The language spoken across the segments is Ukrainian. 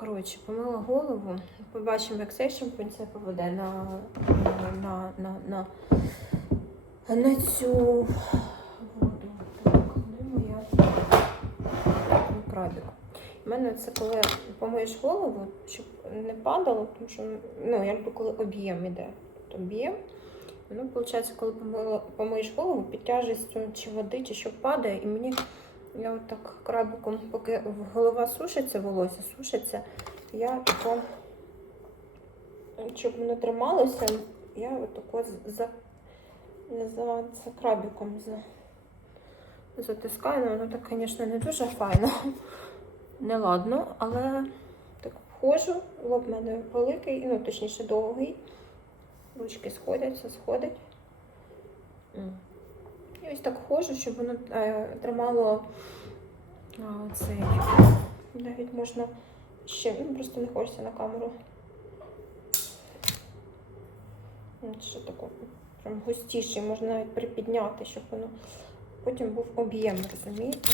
Коротше, помила голову. Побачимо, як цей шампунь себе поведе на, на, на, на, на, цю воду. Так, де моя крабик. У мене це коли помиєш голову, щоб не падало, тому що ну, я люблю, коли об'єм іде. Тобто об'єм. Ну, виходить, коли помиєш голову, під тяжестю чи води, чи що падає, і мені я от так крабиком, поки голова сушиться, волосся сушиться, я тако, щоб воно трималося, я отако за, за, за крабиком за, затискаю. Ну, воно так, звісно, не дуже файно, не ладно, але так входжу, лоб в мене великий, ну точніше довгий. Ручки сходяться, сходить. М. І ось так ходжу, щоб воно е, тримало цей. Навіть можна ще, ну просто не хочеться на камеру. От Що таке? Прям густіший, можна навіть припідняти, щоб воно потім був об'єм, розумієте?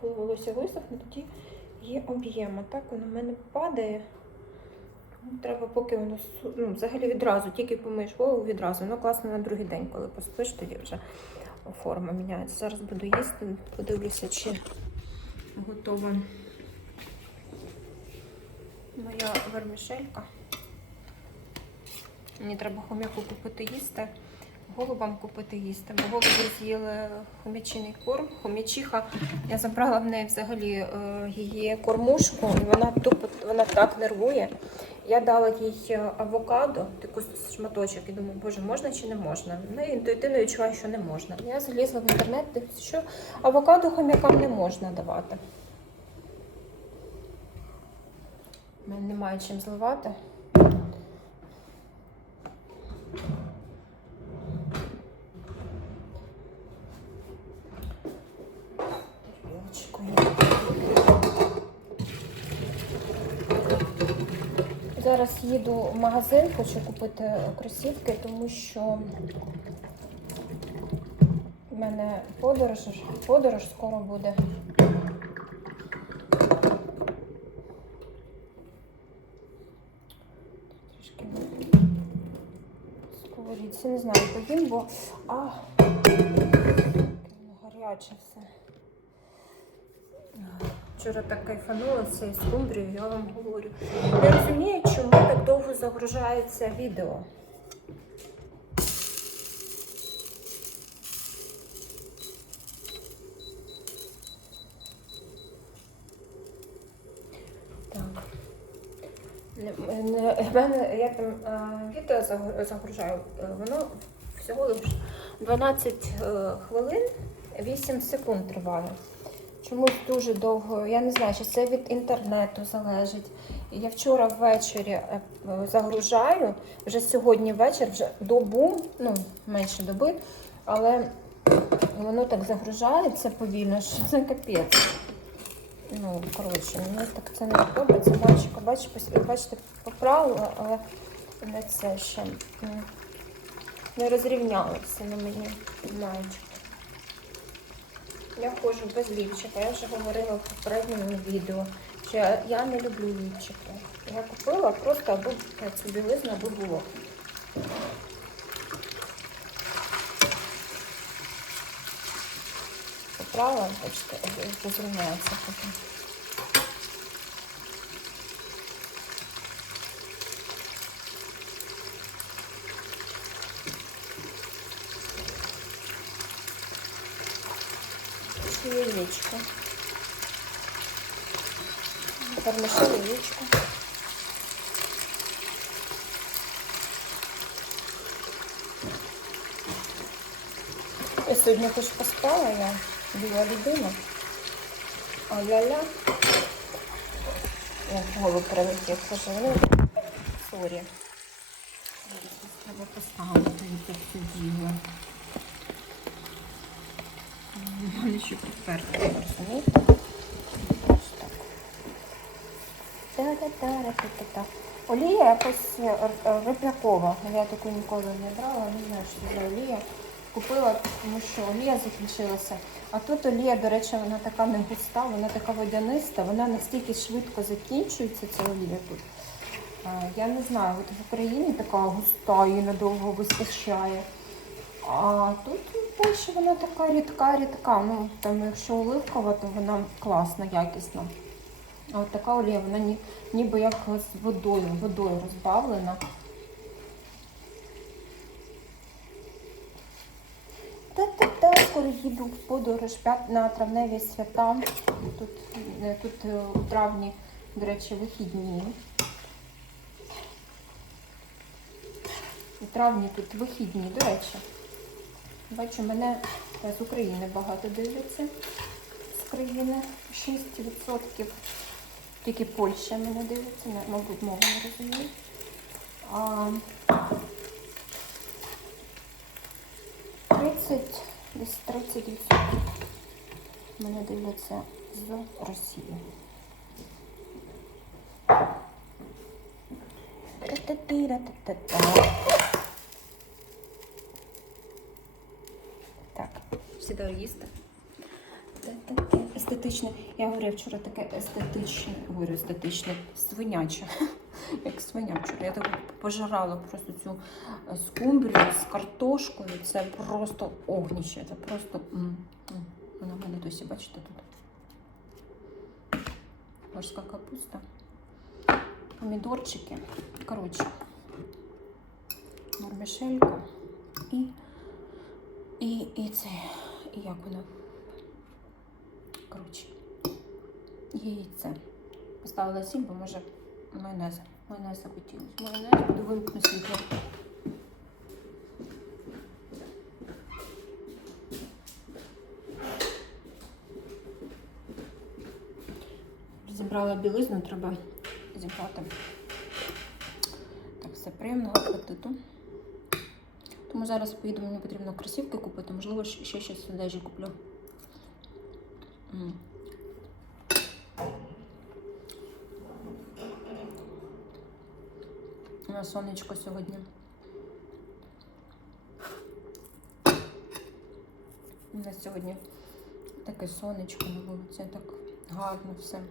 Коли волосся висохне, тоді є об'єм. А так воно в мене падає. Треба, поки воно ну, взагалі відразу, тільки помиєш голову відразу. Воно класно на другий день, коли поспиш, тоді вже форма міняється. Зараз буду їсти, подивлюся, чи готова моя вермішелька. Мені треба хом'яку купити їсти, голубам купити їсти, бо голуби з'їли хом'ячиний корм. Хом'ячиха, я забрала в неї взагалі е, її кормушку, і вона тупо вона так нервує. Я дала їй е, авокадо, таку шматочок, і думаю, боже, можна чи не можна? Ну, інтуїтивно відчуваю, що не можна. Я залізла в інтернет, дивлюся, що авокадо хом'якам не можна давати. У мене немає чим зливати. Тарілочку. Зараз їду в магазин, хочу купити кросівки, тому що в мене подорож, подорож скоро буде. Трішки сковорідці, не знаю, поїм, бо а, гаряче все. Вчора так кайфанула з цією скумбрією, я вам говорю. Не розумію, чому так довго загружається відео. В мене я там відео загружаю, е, воно всього лише 12 е, хвилин 8 секунд триває. Чомусь дуже довго, я не знаю, чи це від інтернету залежить. Я вчора ввечері е, загружаю, вже сьогодні вечір, вже добу, ну, менше доби, але воно так загружається повільно, що це капець. Ну, коротше, мені так це не подобається. Мальчика, бачите, бачите, поправила, але не це ще не розрівнялося на мені мальчик. Я ходжу без лівчика. Я вже говорила в попередньому відео, що я, не люблю лівчики. Я купила просто аби цю білизну, аби було. Поправила, бачите, розрівняється потім. Ще яєчко. Перемішаю яєчко. Я сьогодні хоч поспала, я біла людина. А ля-ля. Як голуб прилетів, пожалуй. Сорі. Треба поставити це діло. Ще підперти, розумієте? Олія якось е, е. Я таку ніколи не брала, не знаю, що це олія. купила, тому що олія закінчилася. А тут олія, до речі, вона така не густа, вона така водяниста, вона настільки швидко закінчується, ця олія тут. Я не знаю, от в Україні така густа, її надовго вистачає. А тут Польщі вона така рідка, рідка. Ну, там, якщо оливкова, то вона класна, якісна. А от така олія, вона ні, ніби як з водою, водою розбавлена. Та-та-та, скоро їду в подорож на травневі свята. Тут, е, тут е, у травні, до речі, вихідні. У травні тут вихідні, до речі. Бачу, мене з України багато дивляться. З країни 6%. Тільки Польща мене дивиться, мабуть, мову не розумію. А, 30, десь 30% мене дивляться з Росії. Та-та-ти-ра-та-та-та. Так, сідаю їсти. Естетичне. Я говорю вчора таке естетичне, говорю естетичне, свиняче. Як свиня. Я так пожирала просто цю е, скумбрію з картошкою. Це просто огніще. Це просто. Вона в мене досі, бачите, тут. Морська капуста. Помідорчики. Коротше. Мармешелька. І. І, і це. І як воно? Коротше, яйце. Поставила сіль, бо може майонез. Майонез захотілося. Майонез буду вимкну світло. Зібрала білизну, треба зібрати. Так, все приємного апетиту. Тому зараз поїду, мені потрібно кросівки купити, можливо, ще щось одежі куплю. У нас сонечко сьогодні. У нас сьогодні таке сонечко на вулиці, так гарно все.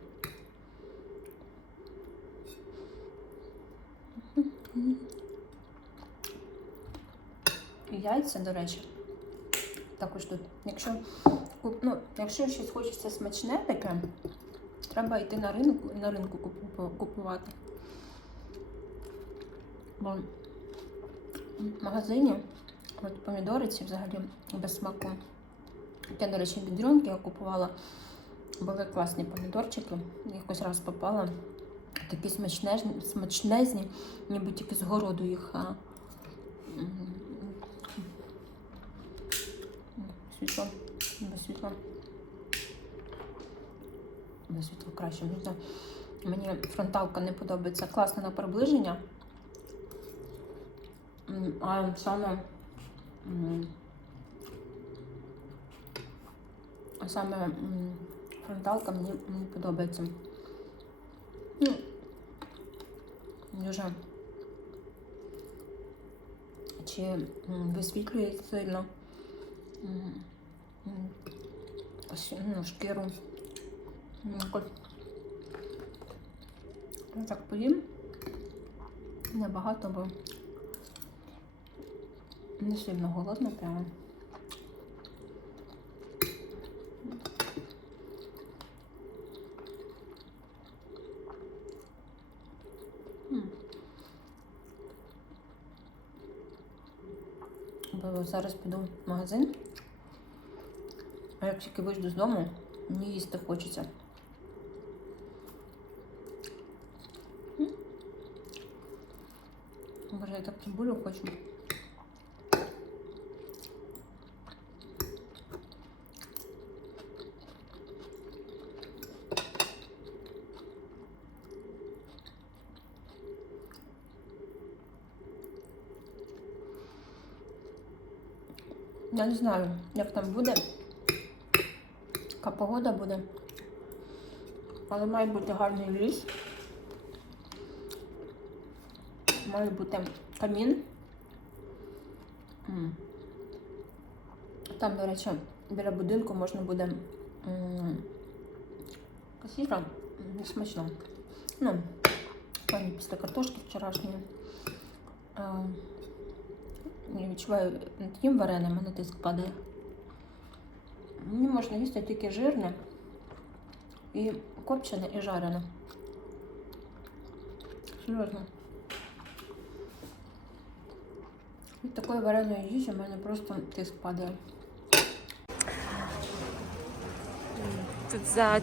І Яйця, до речі, також тут. Якщо, ну, якщо щось хочеться смачне таке, треба йти на ринок, на ринку купувати. Бо в магазині от помідори ці взагалі без смаку. Я, до речі, бідрюнки я купувала. Були класні помідорчики. Якось раз попала. Такі смачнезні, смачнезні, ніби тільки з городу їх. А, Світло, без світла. Без світла краще. Не. Мені фронталка не подобається. Класно на приближення. А саме. Саме фронталка мені, мені подобається. Ну, дуже чи м, висвітлює сильно ну, шкіру. Я так поїм. Небагато, бо не сильно голодна прямо. Зараз піду в магазин. А як тільки вийду з дому, мені їсти хочеться. Боже, я так цибулю хочу. Я не знаю, як там буде, погода буде. Але має бути гарний ліс. Має бути камін. Там, до речі, біля будинку можна буде касіра смачно. Ну, пані після картошки вчорашньої. Я відчуваю, над їм варене, мене тиск падає. Мені можна їсти тільки жирне і копчене, і жарене. Серйозно. Від такої вареної їжі в мене просто тиск падає. Тут за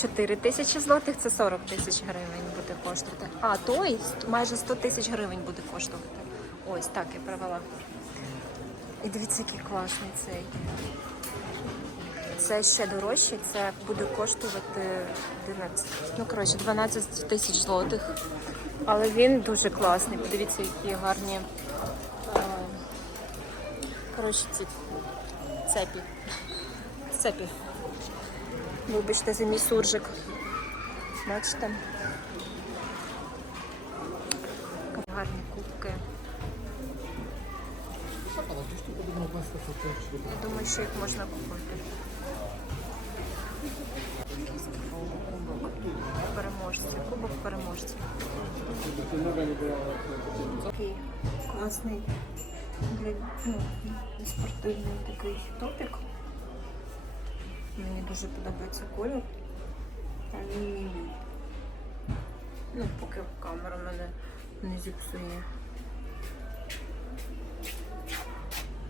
4 тисячі злотих це 40 тисяч гривень буде коштувати. А той майже 100 тисяч гривень буде коштувати. Ось так я провела. І дивіться, який класний цей. Це ще дорожче, це буде коштувати 11. Ну, коротше, 12 тисяч злотих. Але він дуже класний. Подивіться, які гарні. е, Коротше, ці цепі. Цепі. Вибачте за мій суржик. Бачите? Гарні кубки. Я думаю, що їх можна купити. Переможці. Кубок переможця. Такий класний для ну, спортивний такий топік. Мені дуже подобається колір. Ну, поки камера мене не зіпсує.